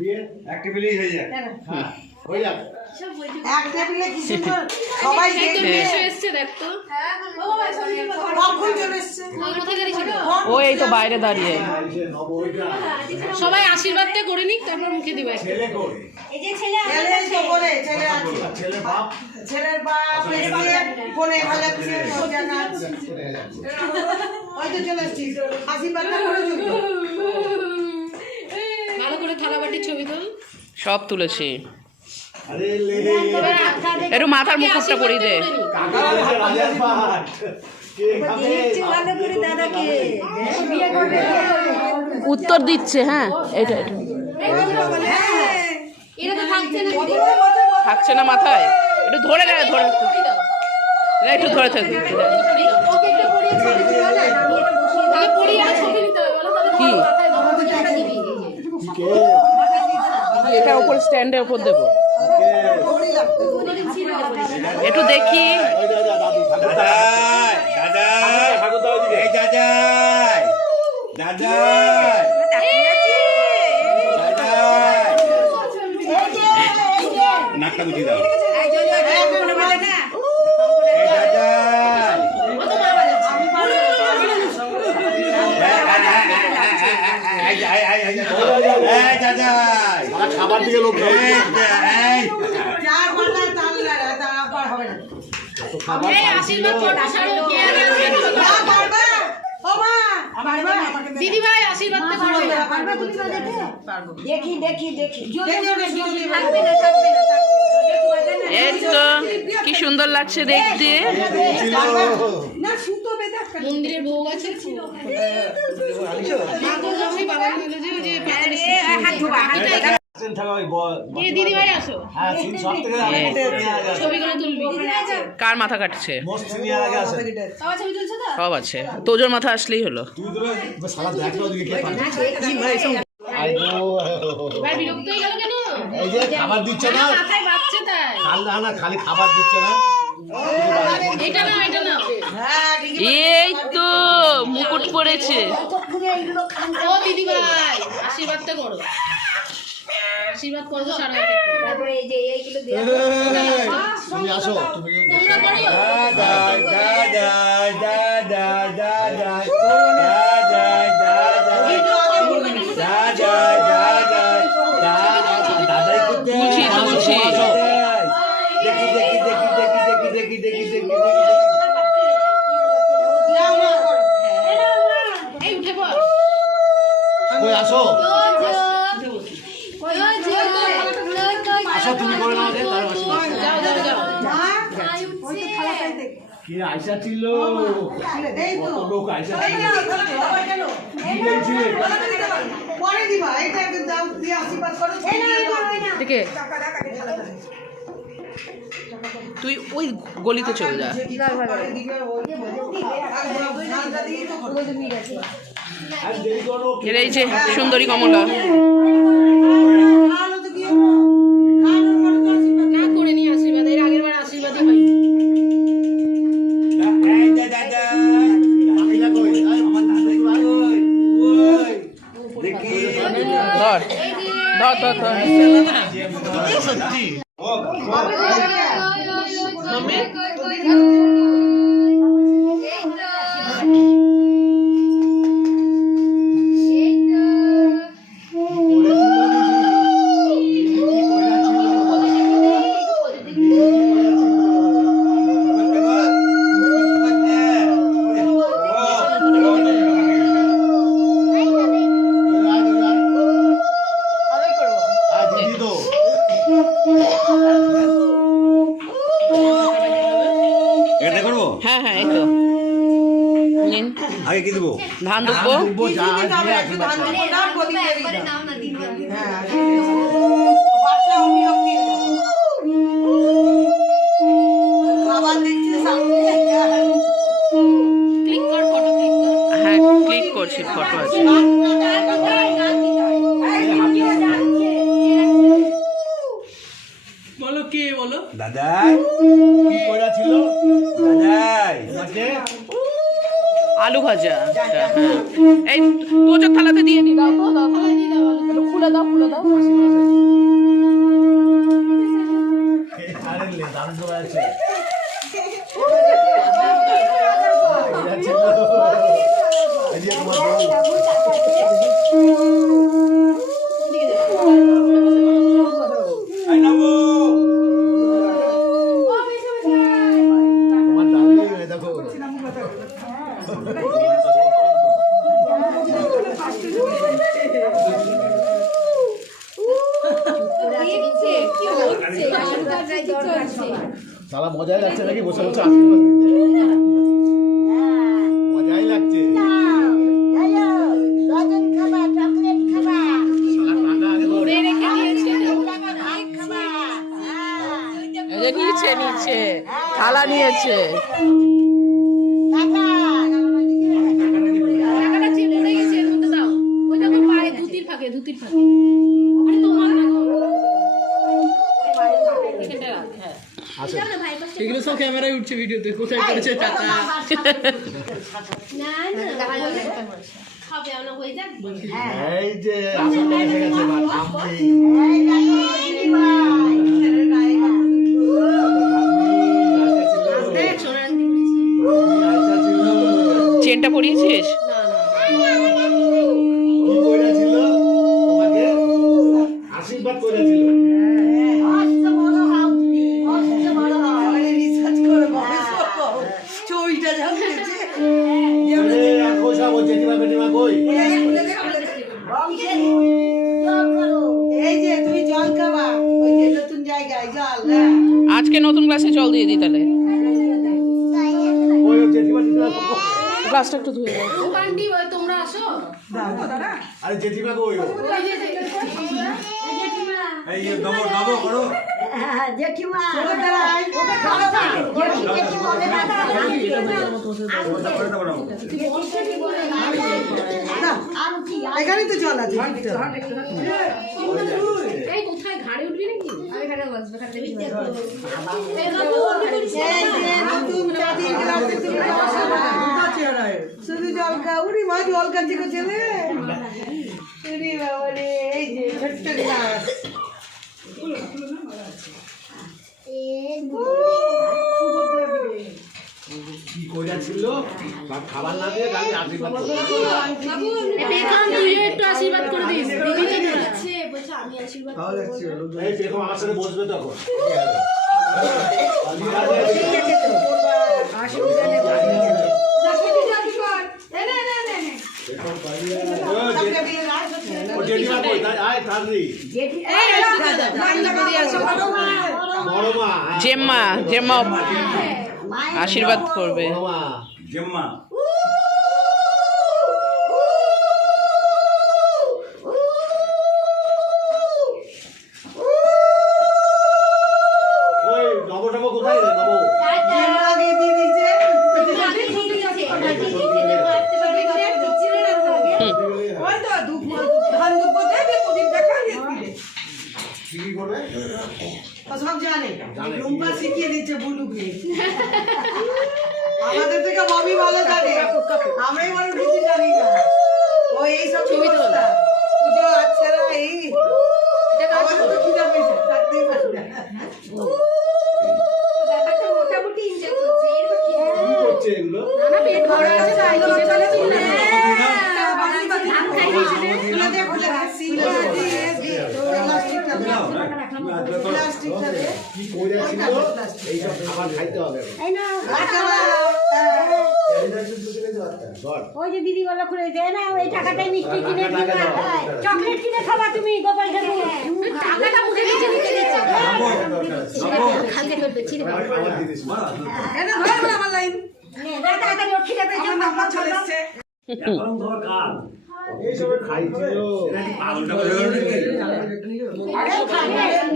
দিয়ে এক টেবিলেই হয়ে যায়। হ্যাঁ হয়ে যাবে এক টেবিলে কি সুন্দর সবাই এসেছে দেখ তো। কখন চলে এসেছে ও এই তো বাইরে দাঁড়িয়ে সবাই আশীর্বাদটা করে নিক তারপর মুখে দিবে। ছেলে করে এই যে ছেলে তো করে ছেলে আছে ছেলের বাপ ছেলের বাপ এসে কোনে ভালো করে জানা ওই তো চলে এসেছি আশীর্বাদটা করে দিই ভালো করে থালা বাটি ছবি তুল। সব তুলেছি। আরে লে একটু মাথার মুকুটটা পরিয়ে দে। কাকা রাজার পাট কে খাবে ভালো করে দাদাকে উত্তর দিচ্ছে। হ্যাঁ এটা এটা এটা তো থাকছে না থাকছে না মাথায়। একটু ধরে রে ধরে একটু ধরে থাক। ওকে একটা পরিয়ে ছবি দিও না আমি এটা বসিয়ে দিই পরিয়ে আর ছবি নিতে হবে বলো তাহলে কি মাথায় ধরে দিবি কে এটা উপর স্ট্যান্ডের উপর দেবো। একটু দেখি। ওই দাদা দাদু দাদা এই দাদা দাদা নাকটা বুঝি দাও খাবার দিকে লোক দিদি ভাই আশীর্বাদ দেখি দেখি দেখি এই তো কি সুন্দর লাগছে দেখতে। মন্দিরের ভোগ আছে দিদি ভাই আসো ছবিগুলো তুলবি। কার মাথা কাটছে? সব আছে তোজোর মাথা আসলেই হলো। বিরক্ত হয়ে গেল কেন? এই যে খাবার দিচ্ছে না মাথায় বাচ্চা তাই না খালি খাবার দিচ্ছে না এটা না এটা না। এই তো মুকুট পড়েছে। ও দিদি ভাই আশীর্বাদটা করো। আশীর্বাদ করবো সারা তারপরে এই যে এইগুলো দিয়ে তুমি আসো তুমি তোমরা করো। তুলছি তুলছি। এই উঠে পড়। আসো আসো তুমি করে নাও যাও যাও যাও। কে আয়সা ছিল কত লোক আয়সা ছিল পরে দিবা এটা দাও দিয়ে আশীর্বাদ করো দেখে তুই ওই গলিতে চলে যা। এই যে সুন্দরী কমলা না করে নিয়ে আশীর্বাদ। এর আগের বার আশীর্বাদই হয়। ধর ধর ধর ধর সত্যি হ্যাঁ হ্যাঁ এই তো নিন আগে কি দেবো ধান দুব্বো। ক্লিক কর ফটো ক্লিক কর। হ্যাঁ ক্লিক করছি ফটো আছে। বলো কে বলো দাদা কি করা ছিল দাদাই আলু ভাজা। এই তোজোর থালাতে দিয়ে দি দাও তো দাও থালায় দিয়ে দাও। খুলে দাও খুলে দাও। আরে লে দারুণ তো আছে এই যে তোমার আই নামো তোমার দারুণ দেখো সালা মজাই লাগছে নাকি বসে বসে আশীর্বাদ দিতে মজাই লাগছে এই যে নিচে নিচে থালা নিয়েছে। টাকাটা চেপে গেছে এর মধ্যে দাও। ওই দেখো পায়ে ধুতির ফাঁকে ধুতির ফাঁকে। আরে তোমার না গো। এখানটা রাখ, হ্যাঁ। এগুলো সব ক্যামেরায় উঠছে ভিডিওতে কোথায় করেছে টাকা না না খাবে না হয়ে যাক। এই যে আসলে এসে গেছে বা আমদি চেনটা পরিয়েছিস? কি কইরাছিল তোমাকে আশীর্বাদ কইরাছিল আজকে নতুন গ্লাসে জল দিয়ে দিই তাহলে। গ্লাসটা একটু ধুয়ে দাও। দোকানটি ওই তোমরা আসো। আরে জেঠিমা কই ওই যে জেঠিমা। এই নমো নমো করো জেঠিমা এখানেই তো জল আছে এই কোথায় ঘাড়ে উঠবি নাকি? আমি ঘাড়ে বসবো ঘাড়ে দেখি। শুধু জল খা উড়ি মা জল খাচ্ছে গো ছেলে উড়ি বাবা রে এই যে ছোট্ট গ্লাস কি কইরাছিল বা খাবার না দিয়ে খালি আশীর্বাদ করতে পেখম তুইও একটু আশীর্বাদ করে দিস। দিদি তো যাচ্ছে বলছে আমি আশীর্বাদ করব। এই পেখম আমার সাথে বসবে তখন ও জেঠিমা কই আয় তাড়াতাড়ি বড় মা জেম্মা জেম্মা আশীর্বাদ করবে। বড় মা জেম্মা ওই নবটব কোথায় রে নব আগে দিয়ে দিয়েছে ওই তো ধান দুপুর দেবে প্রদীপ দেখা দিয়েছে কি করবে সব জানে রুম্পা শিখিয়ে দিচ্ছে বুলুকে আমাদের থেকে মমি ভালো জানে আমরাই বড় কিছু জানি না ও এই সব ছবি তোলো। অবস্থা। পুজো আচ্ছারা এই আমাদের তো খিদা পেয়েছে থাকতেই পারি না ব্যাপারটা মোটামুটি এনজয় করছে। এরকম কি কি করছে এগুলো না পেট ভরা আছে তাই খেতে পারছি না। ধান খাই দিয়েছে রে। খুলে দে খুলে দে সিলা দিয়ে দে প্লাস্টিকটা দে প্লাস্টিকটা দে কি কইরাছিল এইসব খাবার খাইতে হবে ওই যে দিদি বলো খুলে দে না ওই টাকাটাই মিষ্টি কিনে দিবা চকলেট কিনে খাবা তুমি গোপাল ঠাকুর টাকাটা মুখে নিচে দিতে দিচ্ছে। হালকা করবে ছিড়ে দেবে। এটা ধর আমার লাইন নে না তাড়াতাড়ি ওর খিদে পেয়েছে আমার নাম্বার চলে এসেছে এইসবে খাইছিল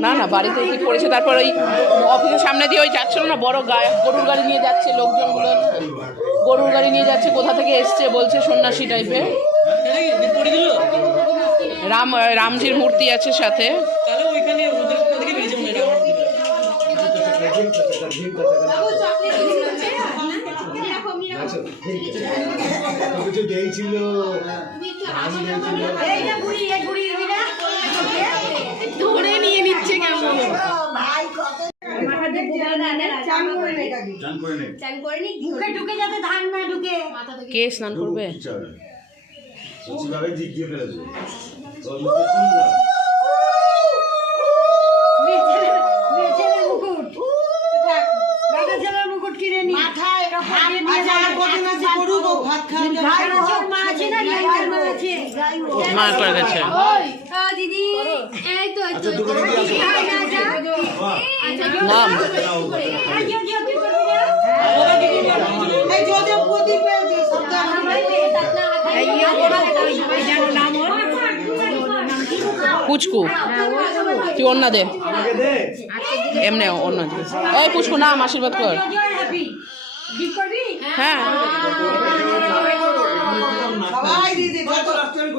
না না বাড়িতে কি করেছে, তারপর ওই অফিসের সামনে দিয়ে ওই যাচ্ছিল না বড় গরুর গাড়ি নিয়ে যাচ্ছে লোকজনগুলো, গরুর গাড়ি নিয়ে যাচ্ছে, কোথা থেকে এসছে বলছে সন্ন্যাসী টাইপের। রামজির মূর্তি আছে সাথে। তাহলে ওইখানে ওদের ওদিকে বেজে মনে রাখো কিছু দিয়েছিল এই যে বুড়ি এই বুড়ি রুই না ধরে নিয়ে নিচ্ছে কেমন মুখে ঢুকে যাতে ধান না ঢুকে। কে স্নান করবে? মেয়ে ছেলের মুকুট, বেটা ছেলের মুকুট কিনে নি মাথায় হাত দিয়ে আর কদিন আছে গরু গো ভাত খাওয়া ভাই ওর মা আছে না গাইয়ের মা আছে মা করে গেছে। দিদি এই তো এই তো নাম এই যে প্রদীপে যে শব্দ পুচকু তুই অন্য দে, এমনি অন্য দে। এই পুচকু নাম আশীর্বাদ কর। হ্যাঁ সবাই দিদি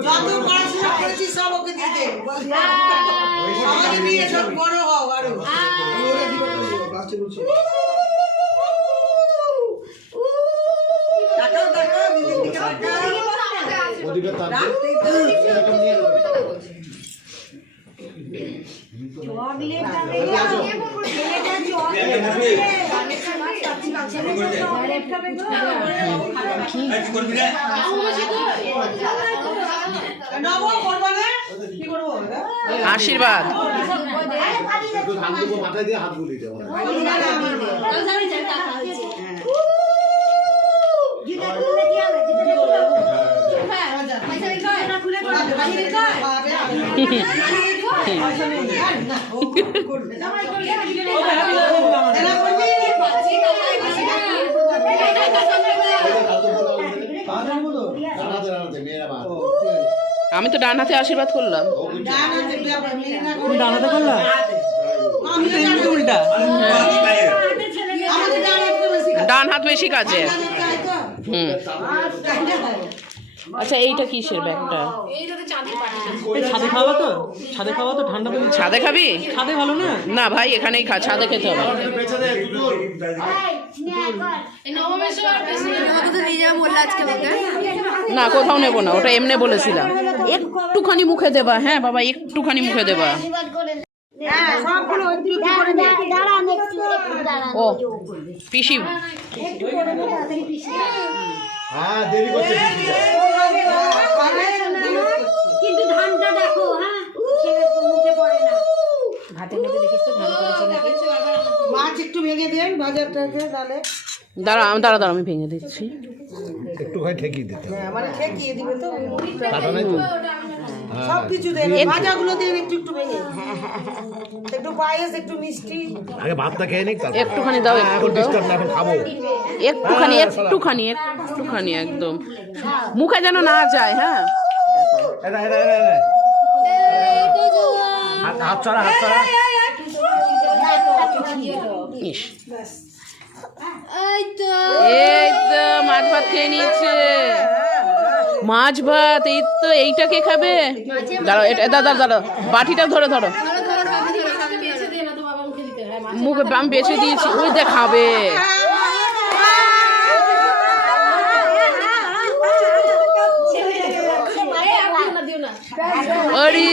যত পড়াশোনা করেছি সব ওকে দিদি সবাই বিয়ে সব বড় হও আরো দেখো দেখো দিদি আশীর্বাদ মাথায় দিয়ে হাত বুলিয়ে দেওয়া আমি তো ডান হাতে আশীর্বাদ করলাম। ডানাতে করলাম উল্টা ডান হাত বেশি কাজে। হুম আচ্ছা এইটা কিসের ব্যাগটা? ছাদে খাওয়া তো ঠান্ডা পড়ে ছাদে খাবি? ছাদে ভালো না না ভাই এখানেই খা, ছাদে খেতে হবে না, কোথাও নেবো না, ওটা এমনি বলেছিলাম। একটুখানি মুখে দেবা। হ্যাঁ বাবা একটুখানি মুখে দেবা। ও পিসি হ্যাঁ দেরি করছে কিন্তু ধানটা দেখো। হ্যাঁ মুখে পড়ে না ভাতের মধ্যে দেখিস তো ধান করেছে নাকি। মাছ একটু ভেঙে দেন বাজারটাকে ডালে দাঁড়া আমি ভেঙে দিচ্ছি। একটুখানি ঠেকিয়ে দিতে মানে ঠেকিয়ে দিবে তো কাটা নাই তো সব কিছু দেন ভাজাগুলো দেন একটু একটু ভেঙে একটু পায়েস একটু মিষ্টি আগে ভাতটা খেয়ে নিক তারপর একটুখানি দাও, একটু দাও, ডিস্টার্ব না এখন খাবো একটুখানি একদম মুখে যেন না যায়। হ্যাঁ এরা হাত ছাড়া ইস এই তো মাছ ভাত খেয়ে নিয়েছে। মাছ ভাত এই তো, এইটা কে খাবে? দাঁড়াও এটা দাঁড়াও বাটিটা ধরো মুখে আমি বেছে দিয়েছি, ওই দেখাবে। আরে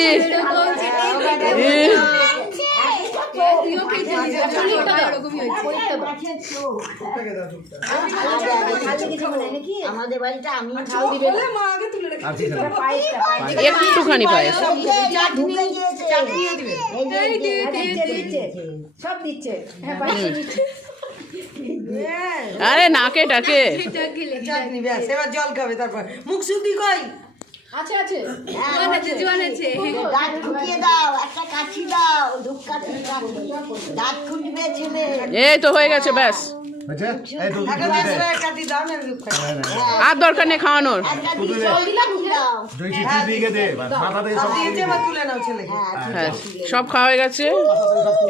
আমাদের বাড়িটা আমি একটুখানি পায়েস সব দিচ্ছে। আরে নাকে টাকে চাটনি ব্যাস এবার জল খাবে তারপর মুখ শুদ্ধি কই আছে দাঁত খুঁটিয়ে দাও, একটা কাঠি দাও, ধূপকাঠি দাঁত খুঁটবে ছেলে। এই তো হয়ে গেছে ব্যাস। আচ্ছা এই তো একটা ব্যাস কাটি দাও না দুধ খাই আর দরকার নেই খাওয়ানোর। একটা দিলাম দাও। দুই চিঠি দিয়ে দে মাথা দিয়ে সব দিয়েছে এবার তুলে নাও ছেলেকে হ্যাঁ সব খাওয়া হয়ে গেছে,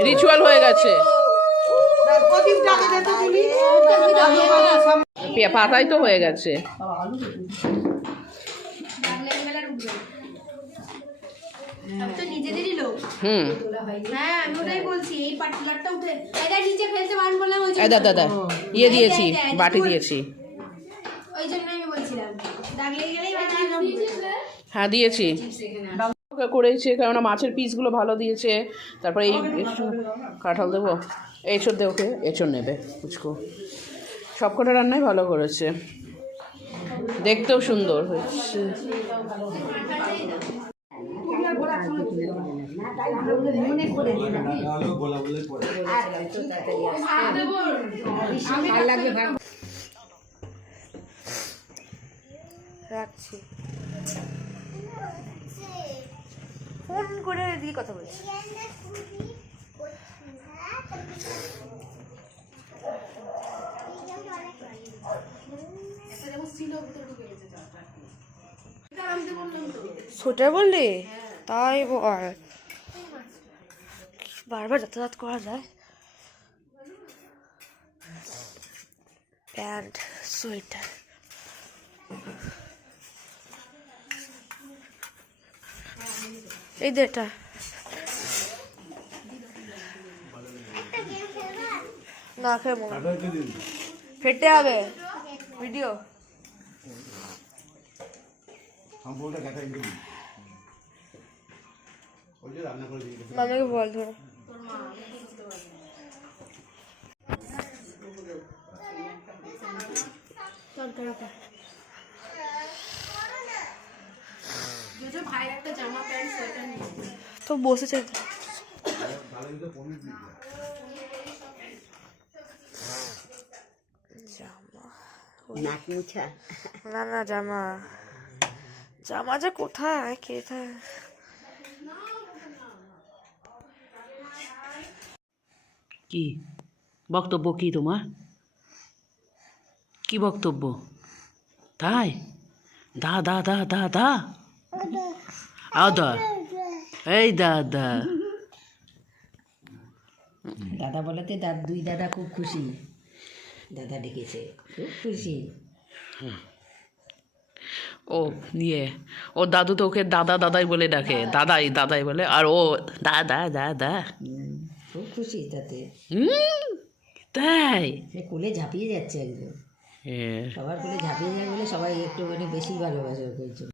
রিচুয়াল হয়ে গেছে। প্রদীপটাকে দে তো তুমি পাতাই তো হয়ে গেছে। নিজেদেরই লোক। হুম হ্যাঁ আমি ওটাই বলছি, এই পার্টিকুলারটা উঠে এটা নিচে ফেলতে পারেন বললাম, ওই দাদা ইয়ে দিয়েছি, বাটি দিয়েছি। ওই জন্য আমি বলছিলাম দাগ লেগে গেলেই হ্যাঁ দিয়েছি। করেছে, কেননা মাছের পিসগুলো ভালো দিয়েছে। তারপরে এই কাঁঠাল দেবো, এঁচড় দে, ওকে এঁচড় নেবে পুচকু। সব কটা রান্নাই ভালো করেছে, দেখতেও সুন্দর হয়েছে। মনে করে বলা বলে পরে ভালো লাগবে ভাগ রাখছি, ফোন করে দিয়ে কথা বলছি। সোটা বললি তাই বল, বারবার যাতায়াত করা যায়। প্যান্ট, সোয়েটার, এই এটা না খেয়ে মনে ফেটে হবে ভিডিও। মামাকে বল ধরো। তো বসেছে না না জামা, জামা যে কোথায় কোথায়। কি বক্তব্য, কি তোমার কি বক্তব্য? তাই দা দা দা দা দা আদা, এই দাদা দাদা বলাতে দুই দাদা খুব খুশি, দাদা ডেকেছে খুব খুশি। ও নিয়ে ও দাদু তো ওকে দাদা দাদাই বলে ডাকে, দাদাই দাদাই বলে, আর ও দাদা দাদা। খুব খুশি তাতে। তাই সে কোলে ঝাঁপিয়ে যাচ্ছে একদম, সবার কোলে ঝাঁপিয়ে যায় বলে সবাই একটুখানি বেশি ভালোবাসে ওকে।